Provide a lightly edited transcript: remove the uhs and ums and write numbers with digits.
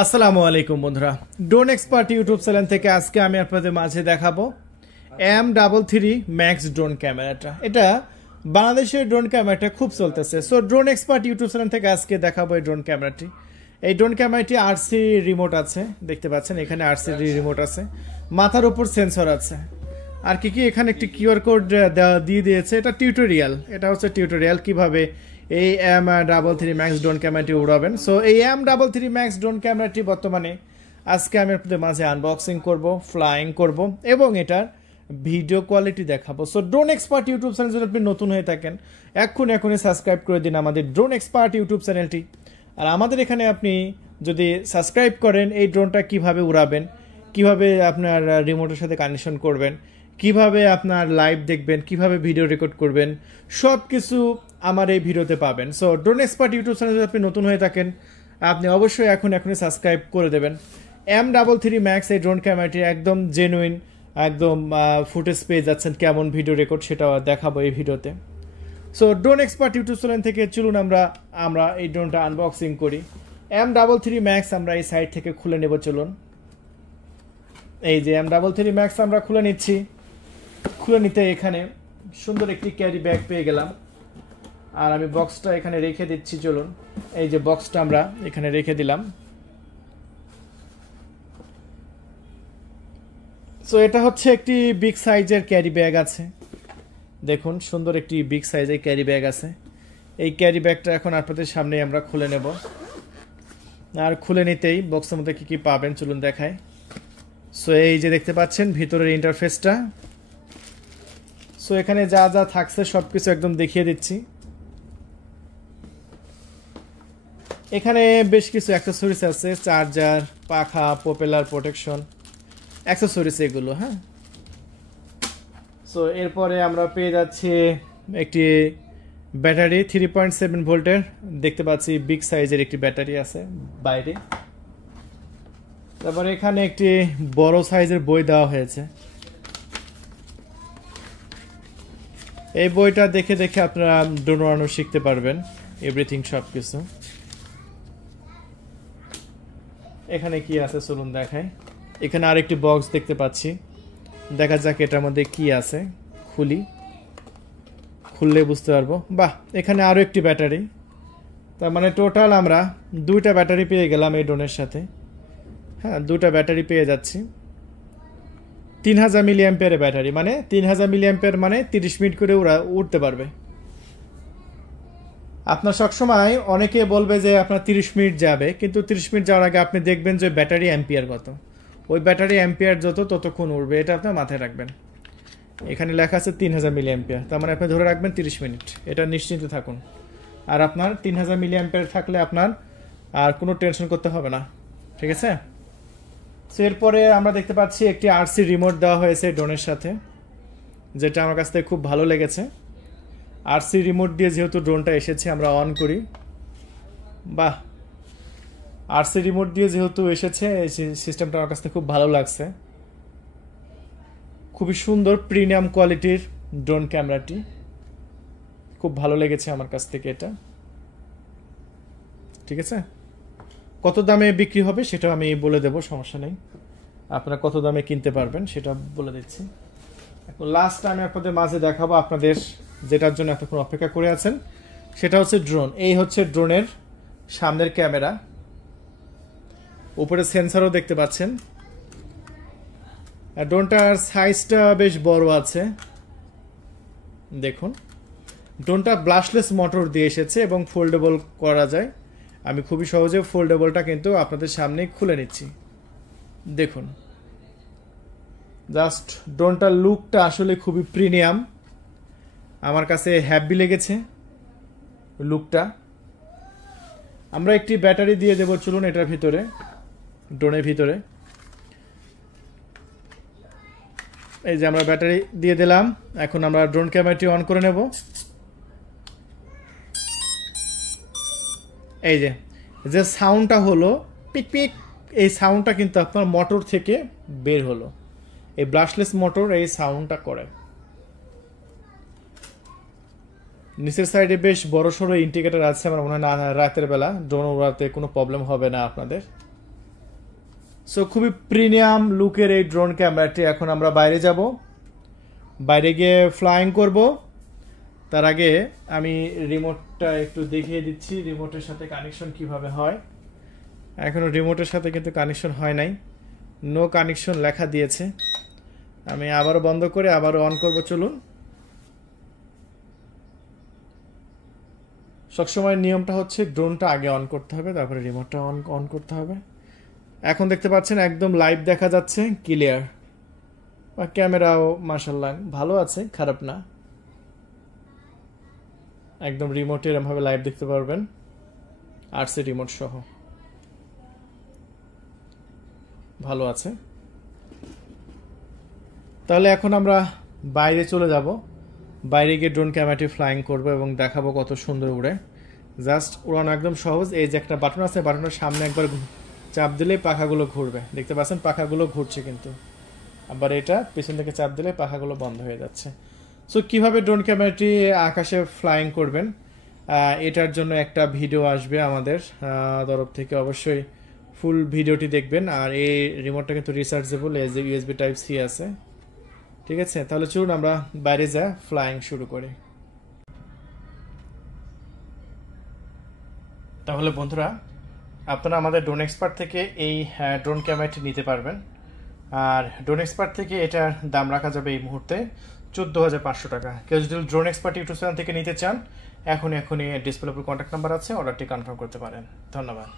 আসসালামু আলাইকুম বন্ধুরা, ড্রোন এক্সপার্ট ইউটিউব চ্যানেল থেকে আজকে আমি আপনাদের মাঝে দেখাবো M33 Max ড্রোন ক্যামেরাটা। এটা বাংলাদেশের ড্রোন ক্যামেরাটা খুব চলতেছে। So drone expert YouTube channel থেকে আজকে দেখাবো এই ড্রোন ক্যামেরাটি। এই ড্রোন ক্যামেরাটি আরসি রিমোট আছে, দেখতে পাচ্ছেন এখানে আরসি রিমোট আছে, মাথার উপর সেন্সর আছে। আর কি এখানে একটি কিউআর কোড দিয়ে দিয়েছে। এটা টিউটোরিয়াল, এটা হচ্ছে টিউটোরিয়াল কিভাবে এই M33 Max ড্রোন ক্যামেরাটি উড়াবেন। সো এই M33 Max ড্রোন ক্যামেরাটি বর্তমানে আজকে আমি আপনাদের মাঝে আনবক্সিং করব, ফ্লাইং করব এবং এটার ভিডিও কোয়ালিটি দেখাবো। So drone expert YouTube channel যদি আপনি নতুন হয়ে থাকেন এখনই সাবস্ক্রাইব করে দিন আমাদের ড্রোন এক্সপার্ট ইউটিউব চ্যানেলটি। আর আমাদের এখানে আপনি যদি সাবস্ক্রাইব করেন, এই ড্রোনটা কিভাবে উড়াবেন, কিভাবে আপনার রিমোটের সাথে কানেকশন করবেন, কিভাবে আপনার লাইভ দেখবেন, কিভাবে ভিডিও রেকর্ড করবেন, সব কিছু আমার এই ভিডিওতে পাবেন। So drone expert YouTube channel যদি আপনি নতুন হয়ে থাকেন আপনি অবশ্যই এখনই সাবস্ক্রাইব করে দেবেন। M33 Max এই ড্রোন ক্যামেরাটি একদম জেনুইন, একদম ফুটেজ পেয়ে যাচ্ছেন কেমন ভিডিও রেকর্ড সেটাও দেখাবো এই ভিডিওতে। So drone expert YouTube channel থেকে চলুন আমরা এই ড্রোনটা আনবক্সিং করি। M33 Max আমরা এই সাইড থেকে খুলে নেব। চলুন, এই যে M33 Max আমরা খুলে নিচ্ছি। খুলে নিতে এখানে সুন্দর একটি ক্যারি ব্যাগ পেয়ে গেলাম, আর আমি বক্সটা এখানে রেখে দিচ্ছি। চলুন, এই যে বক্সটা আমরা এখানে রেখে দিলাম। সো এটা হচ্ছে একটি বিগ সাইজের ক্যারি ব্যাগ আছে, দেখুন সুন্দর একটি বিগ সাইজের ক্যারি ব্যাগ আছে। এই ক্যারি ব্যাগটা এখন আপনাদের সামনে আমরা খুলে নেব। আর খুলে নিতেই বক্সের মধ্যে কি পাবেন চলুন দেখাই। সো এই যে দেখতে পাচ্ছেন ভিতরের ইন্টারফেসটা। সো এখানে যা যা থাকছে সবকিছু একদম দেখিয়ে দিচ্ছি। এখানে বেশ কিছু অ্যাক্সেসরিজ আছে, চার্জার, পাখা, প্রপেলার, প্রোটেকশন অ্যাক্সেসরিজ এগুলো। হ্যাঁ, সো এরপরে আমরা পেয়ে যাচ্ছি একটি ব্যাটারি 3.7 ভোল্টের, দেখতে পাচ্ছি বিগ সাইজের একটি ব্যাটারি আছে বাইরে। তারপরে এখানে একটি বড় সাইজের বই দেওয়া হয়েছে। এই বইটা দেখে দেখে আপনারা ড্রোন উড়ানো শিখতে পারবেন, এভরিথিং সবকিছু। এখানে কি আছে চলুন দেখাই। এখানে আরেকটি বক্স দেখতে পাচ্ছি, দেখা যাক এটার মধ্যে কি আছে। খুললে বুঝতে পারবো। বাহ, এখানে আরো একটি ব্যাটারি। তার মানে টোটাল আমরা দুইটা ব্যাটারি পেয়ে গেলাম এই ড্রোনের সাথে। হ্যাঁ, দুটা ব্যাটারি পেয়ে যাচ্ছি। 3000 মিলি অ্যাম্পিয়ারের ব্যাটারি, মানে 3000 মিলি অ্যাম্পিয়ার মানে 30 মিনিট করে উঠতে পারবে। আপনার সবসময় অনেকে বলবে যে আপনার 30 মিনিট যাবে, কিন্তু 30 মিনিট যাওয়ার আগে আপনি দেখবেন যে ব্যাটারি অ্যাম্পিয়ার কত। ওই ব্যাটারি অ্যাম্পিয়ার যত ততক্ষণ উঠবে, এটা আপনার মাথায় রাখবেন। এখানে লেখা আছে 3000 মিলি অ্যাম্পিয়ার, তার মানে আপনি ধরে রাখবেন 30 মিনিট। এটা নিশ্চিন্তে থাকুন। আর আপনার 3000 মিলি অ্যাম্পিয়ার থাকলে আপনার আর কোনো টেনশন করতে হবে না, ঠিক আছে। সো এরপরে আমরা দেখতে পাচ্ছি একটি আরসি রিমোট দেওয়া হয়েছে ড্রোনের সাথে, যেটা আমার কাছ থেকে খুব ভালো লেগেছে। আরসি রিমোট দিয়ে যেহেতু ড্রোনটা এসেছে আমরা অন করি। বাহ, আরসি রিমোট দিয়ে যেহেতু এসেছে এই সিস্টেমটা আমার কাছ থেকে খুব ভালো লাগছে। খুবই সুন্দর প্রিমিয়াম কোয়ালিটির ড্রোন ক্যামেরাটি, খুব ভালো লেগেছে আমার কাছ থেকে এটা, ঠিক আছে। কত দামে বিক্রি হবে সেটা আমি বলে দেব, সমস্যা নেই। আপনারা কত দামে কিনতে পারবেন সেটা বলে দিচ্ছি। এখন লাস্ট আমি আপনাদের মাঝে দেখাবো আপনাদের যেটার জন্য এতক্ষণ অপেক্ষা করে আছেন, সেটা হচ্ছে ড্রোন। এই হচ্ছে ড্রোনের সামনের ক্যামেরা, উপরে সেন্সরও দেখতে পাচ্ছেন। ড্রোনটার সাইজটা বেশ বড় আছে, দেখুন। ড্রোনটা ব্লাস্টলেস মোটর দিয়ে এসেছে এবং ফোল্ডেবল করা যায়। আমি খুবই সহজে ফোল্ডেবলটা কিন্তু আপনাদের সামনে খুলে নিচ্ছি, দেখুন। জাস্ট ড্রোনটার লুকটা আসলে খুবই প্রিমিয়াম, আমার কাছে হ্যাপি লেগেছে লুকটা। আমরা একটি ব্যাটারি দিয়ে দেব চলুন এটার ভিতরে, ড্রোনের ভিতরে। এই যে আমরা ব্যাটারি দিয়ে দিলাম। এখন আমরা ড্রোন ক্যামেরাটি অন করে নেব। এই যে সাউন্ডটা হলো পিক পিক, এই সাউন্ডটা কিন্তু আপনার মোটর থেকে বের হলো। এই ব্লাস্টলেস মোটর এই সাউন্ডটা করে। নিচের সাইডে বেশ বড় সড়ো ইন্ডিকেটর আছে, আমার মনে হয় না রাতের বেলা ড্রোন উড়াতে কোনো প্রবলেম হবে না আপনাদের। সো খুবই প্রিমিয়াম লুকের এই ড্রোন ক্যামেরাটি। এখন আমরা বাইরে যাব, বাইরে গিয়ে ফ্লাইং করব। তার আগে আমি রিমোটটা একটু দেখিয়ে দিচ্ছি রিমোটের সাথে কানেকশন কিভাবে হয়। এখনো রিমোটের সাথে কিন্তু কানেকশন হয় নাই, নো কানেকশন লেখা দিয়েছে। আমি আবারও বন্ধ করে আবারও অন করব। চলুন, সবসময় নিয়মটা হচ্ছে ড্রোনটা আগে অন করতে হবে, তারপরে রিমোটটা অন করতে হবে। এখন দেখতে পাচ্ছেন একদম লাইভ দেখা যাচ্ছে, ক্লিয়ার। ক্যামেরাও মাশাআল্লাহ ভালো আছে, খারাপ না। একদম রিমোটে এরমভাবে লাইভ দেখতে পারবেন, আরসি রিমোট সহ ভালো আছে। তাহলে এখন আমরা বাইরে চলে যাব, বাইরে গিয়ে ড্রোন ক্যামেরাটি ফ্লাইং করব এবং দেখাবো কত সুন্দর উড়ে। জাস্ট উড়ানো একদম সহজ। এই যে একটা বাটন আছে, বাটনের সামনে একবার চাপ দিলেই পাখাগুলো ঘুরবে। দেখতে পাচ্ছেন পাখাগুলো ঘুরছে, কিন্তু আবার এটা পিছন থেকে চাপ দিলে পাখাগুলো বন্ধ হয়ে যাচ্ছে। সো কিভাবে ড্রোন ক্যামেরাটি আকাশে ফ্লাইং করবেন, এটার জন্য একটা ভিডিও আসবে আমাদের তরফ থেকে, অবশ্যই ফুল ভিডিওটি দেখবেন। আর এই রিমোটটা কিন্তু রিচার্জেবল, ইউএসবি টাইপ সি আছে। ঠিক আছে, তাহলে চলুন আমরা বাইরে যা ফ্লাইং শুরু করি। তাহলে বন্ধুরা, আপনারা আমাদের ড্রোন এক্সপার্ট থেকে এই ড্রোন ক্যামেরাটি নিতে পারবেন। আর ড্রোন এক্সপার্ট থেকে এটার দাম রাখা যাবে এই মুহূর্তে 14,500 টাকা। কেউ যদি ড্রোন এক্সপার্ট ইউটিউব চ্যানেল থেকে নিতে চান, এখনই ডিসপ্লে উপর কন্ট্যাক্ট নাম্বার আছে, অর্ডারটি কনফার্ম করতে পারেন। ধন্যবাদ।